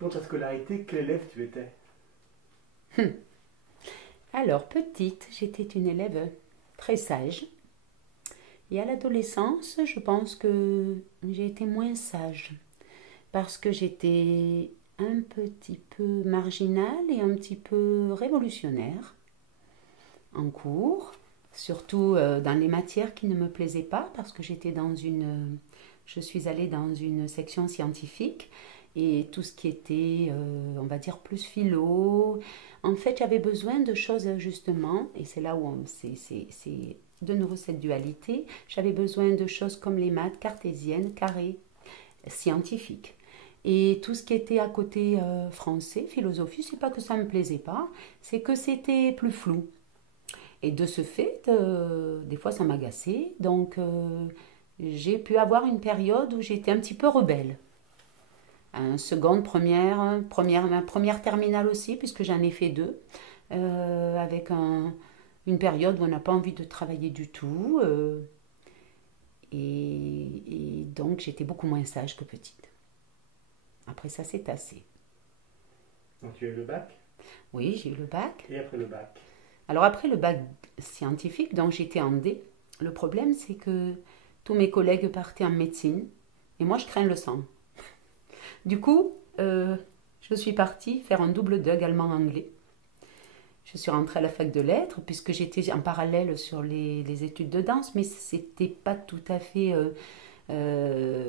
Dans ta scolarité, quel élève tu étais? Alors, petite, j'étais une élève très sage. Et à l'adolescence, je pense que j'ai été moins sage parce que j'étais un petit peu marginale et un petit peu révolutionnaire en cours, surtout dans les matières qui ne me plaisaient pas parce que je suis allée dans une section scientifique et tout ce qui était, on va dire, plus philo. En fait, j'avais besoin de choses justement, et c'est là où c'est de nouveau cette dualité. J'avais besoin de choses comme les maths cartésiennes, carrées, scientifiques. Et tout ce qui était à côté français, philosophie, c'est pas que ça me plaisait pas, c'est que c'était plus flou. Et de ce fait, des fois ça m'agaçait. Donc j'ai pu avoir une période où j'étais un petit peu rebelle. Seconde, ma première terminale aussi, puisque j'en ai fait deux, avec une période où on n'a pas envie de travailler du tout. Et donc j'étais beaucoup moins sage que petite. Après ça, c'est assez. Donc tu as eu le bac, Oui, j'ai eu le bac. et après le bac. Alors après le bac scientifique, donc j'étais en D. Le problème, c'est que tous mes collègues partaient en médecine et moi, je crains le sang. Du coup, je suis partie faire un double DUG allemand-anglais. Je suis rentrée à la fac de lettres puisque j'étais en parallèle sur les études de danse, mais c'était pas tout à fait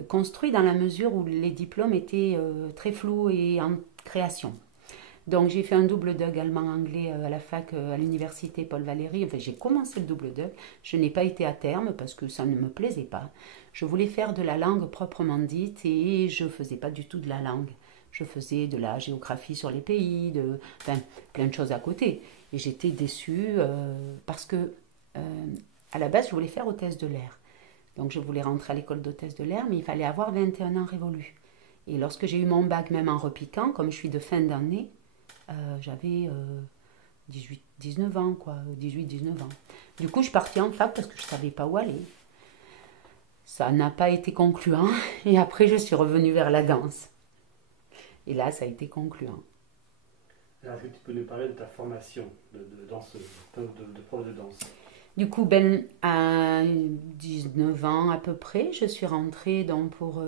construit dans la mesure où les diplômes étaient très flous et en création. Donc j'ai fait un double DUG allemand-anglais à la fac, à l'université Paul Valéry. Enfin, j'ai commencé le double DUG. Je n'ai pas été à terme parce que ça ne me plaisait pas. Je voulais faire de la langue proprement dite et je ne faisais pas du tout de la langue. Je faisais de la géographie sur les pays, enfin, plein de choses à côté. Et j'étais déçue parce que à la base, je voulais faire hôtesse de l'air. Donc je voulais rentrer à l'école d'hôtesse de l'air, mais il fallait avoir 21 ans révolus. Et lorsque j'ai eu mon bac, même en repiquant, comme je suis de fin d'année, j'avais 19 ans, quoi, 18-19 ans. Du coup, je suis partie en fac parce que je ne savais pas où aller. Ça n'a pas été concluant. Et après, je suis revenue vers la danse. Et là, ça a été concluant. Alors, est-ce que tu peux nous parler de ta formation de danseuse, de prof de danse? Du coup, ben, à 19 ans à peu près, je suis rentrée donc pour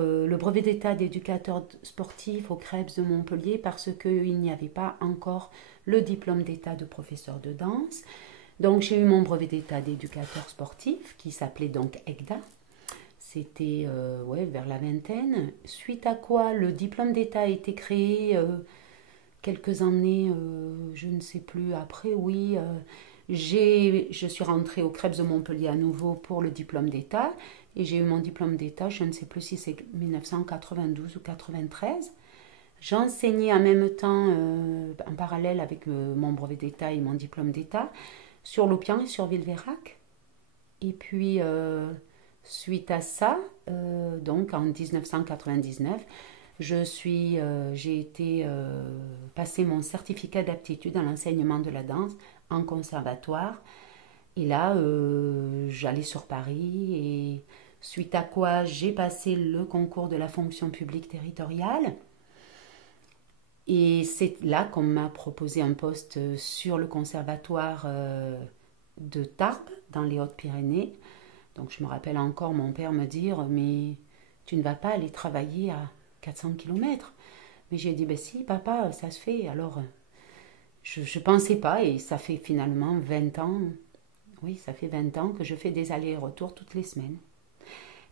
le brevet d'état d'éducateur sportif au CREPS de Montpellier parce qu'il n'y avait pas encore le diplôme d'état de professeur de danse. Donc j'ai eu mon brevet d'état d'éducateur sportif qui s'appelait donc EGDA. C'était ouais, vers la vingtaine. Suite à quoi le diplôme d'état a été créé quelques années, je ne sais plus, après, oui. Je suis rentrée au CREPS de Montpellier à nouveau pour le diplôme d'état et j'ai eu mon diplôme d'état, je ne sais plus si c'est 1992 ou 93. J'enseignais en même temps, en parallèle avec mon brevet d'état et mon diplôme d'état, sur Loupian et sur Villeveyrac. Et puis, suite à ça, donc en 1999, j'ai été passer mon certificat d'aptitude à l'enseignement de la danse en conservatoire. Et là, j'allais sur Paris et suite à quoi j'ai passé le concours de la fonction publique territoriale. Et c'est là qu'on m'a proposé un poste sur le conservatoire de Tarbes, dans les Hautes-Pyrénées. Donc je me rappelle encore mon père me dire, mais tu ne vas pas aller travailler à 400 km. Mais j'ai dit, ben si, papa, ça se fait. Alors, je ne pensais pas, et ça fait finalement 20 ans, oui, ça fait 20 ans que je fais des allers-retours toutes les semaines.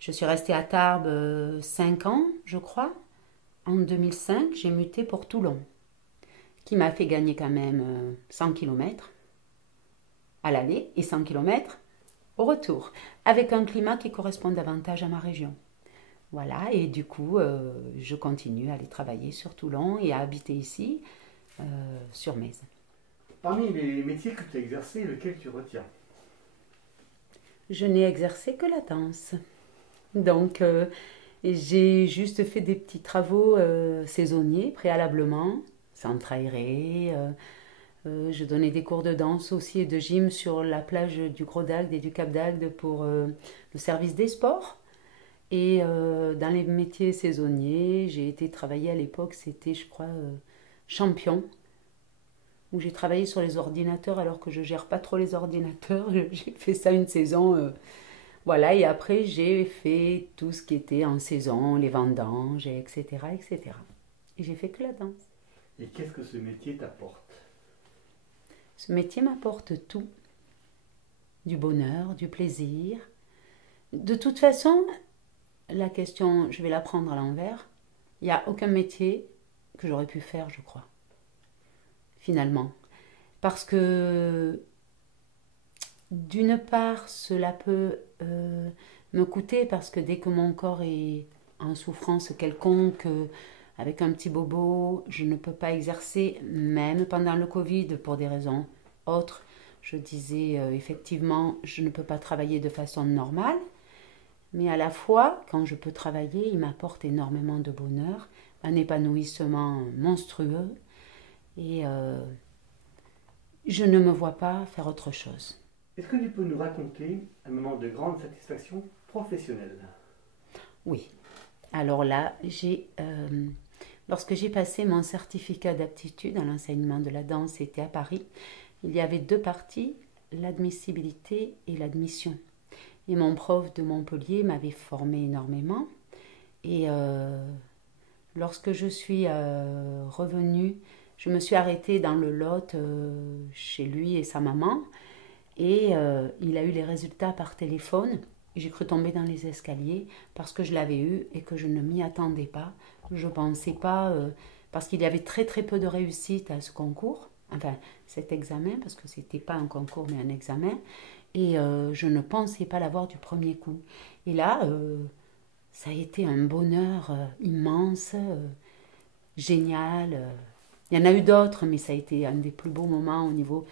Je suis restée à Tarbes 5 ans, je crois. En 2005, j'ai muté pour Toulon, qui m'a fait gagner quand même 100 km à l'aller et 100 km au retour, avec un climat qui correspond davantage à ma région. Voilà, et du coup, je continue à aller travailler sur Toulon et à habiter ici, sur Metz. Parmi les métiers que tu as exercés, lequel tu retiens? Je n'ai exercé que la danse. Donc, j'ai juste fait des petits travaux saisonniers préalablement, centre aéré. Je donnais des cours de danse aussi et de gym sur la plage du Gros d'Agde et du Cap d'Agde pour le service des sports. Et dans les métiers saisonniers, j'ai été travailler à l'époque, c'était je crois champion, où j'ai travaillé sur les ordinateurs alors que je gère pas trop les ordinateurs. J'ai fait ça une saison, voilà. Et après j'ai fait tout ce qui était en saison, les vendanges, etc., etc. Et j'ai fait que la danse. Et qu'est-ce que ce métier t'apporte? Ce métier m'apporte tout, du bonheur, du plaisir. De toute façon, la question, je vais la prendre à l'envers. Il n'y a aucun métier que j'aurais pu faire, je crois, finalement. Parce que, d'une part, cela peut me coûter, parce que dès que mon corps est en souffrance quelconque, avec un petit bobo, je ne peux pas exercer, même pendant le Covid, pour des raisons autres. Je disais, effectivement, je ne peux pas travailler de façon normale. Mais à la fois, quand je peux travailler, il m'apporte énormément de bonheur, un épanouissement monstrueux. Et je ne me vois pas faire autre chose. Est-ce que tu peux nous raconter un moment de grande satisfaction professionnelle? Oui. Alors là, lorsque j'ai passé mon certificat d'aptitude à l'enseignement de la danse, c'était à Paris, il y avait deux parties, l'admissibilité et l'admission. Et mon prof de Montpellier m'avait formé énormément. Et lorsque je suis revenue, je me suis arrêtée dans le Lot chez lui et sa maman. Et il a eu les résultats par téléphone. J'ai cru tomber dans les escaliers parce que je l'avais eu et que je ne m'y attendais pas. Je ne pensais pas, parce qu'il y avait très très peu de réussite à ce concours. Enfin, cet examen, parce que ce n'était pas un concours mais un examen. Et je ne pensais pas l'avoir du premier coup. Et là, ça a été un bonheur immense, génial. Il y en a eu d'autres, mais ça a été un des plus beaux moments au niveau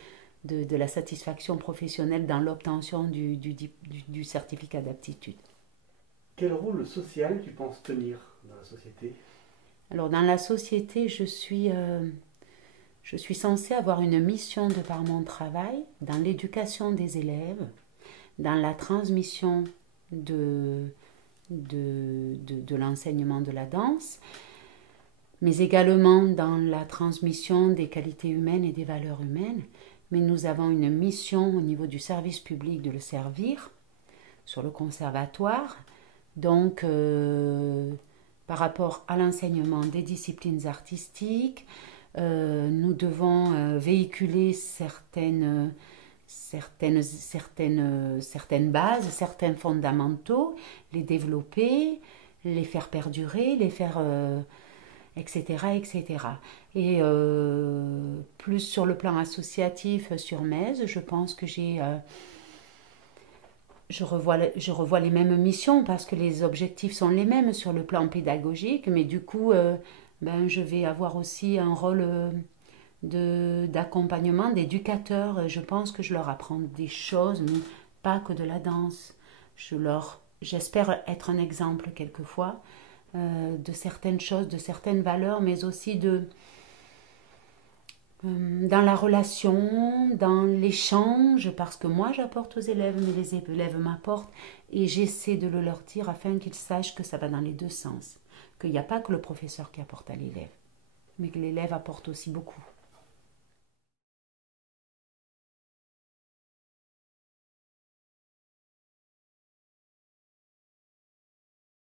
de la satisfaction professionnelle dans l'obtention du certificat d'aptitude. Quel rôle social tu penses tenir dans la société? Alors, dans la société, je suis censée avoir une mission de par mon travail dans l'éducation des élèves, dans la transmission de l'enseignement de la danse, mais également dans la transmission des qualités humaines et des valeurs humaines. Mais nous avons une mission au niveau du service public de le servir sur le conservatoire. Donc, par rapport à l'enseignement des disciplines artistiques, nous devons véhiculer certaines bases, certains fondamentaux, les développer, les faire perdurer, les faire, etc., etc. Et plus sur le plan associatif sur Metz, je pense que je revois les mêmes missions parce que les objectifs sont les mêmes sur le plan pédagogique, mais du coup, je vais avoir aussi un rôle d'accompagnement, d'éducateur. Je pense que je leur apprends des choses, mais pas que de la danse. J'espère être un exemple quelquefois de certaines choses, de certaines valeurs, mais aussi dans la relation, dans l'échange, parce que moi j'apporte aux élèves, mais les élèves m'apportent, et j'essaie de le leur dire afin qu'ils sachent que ça va dans les deux sens, qu'il n'y a pas que le professeur qui apporte à l'élève, mais que l'élève apporte aussi beaucoup.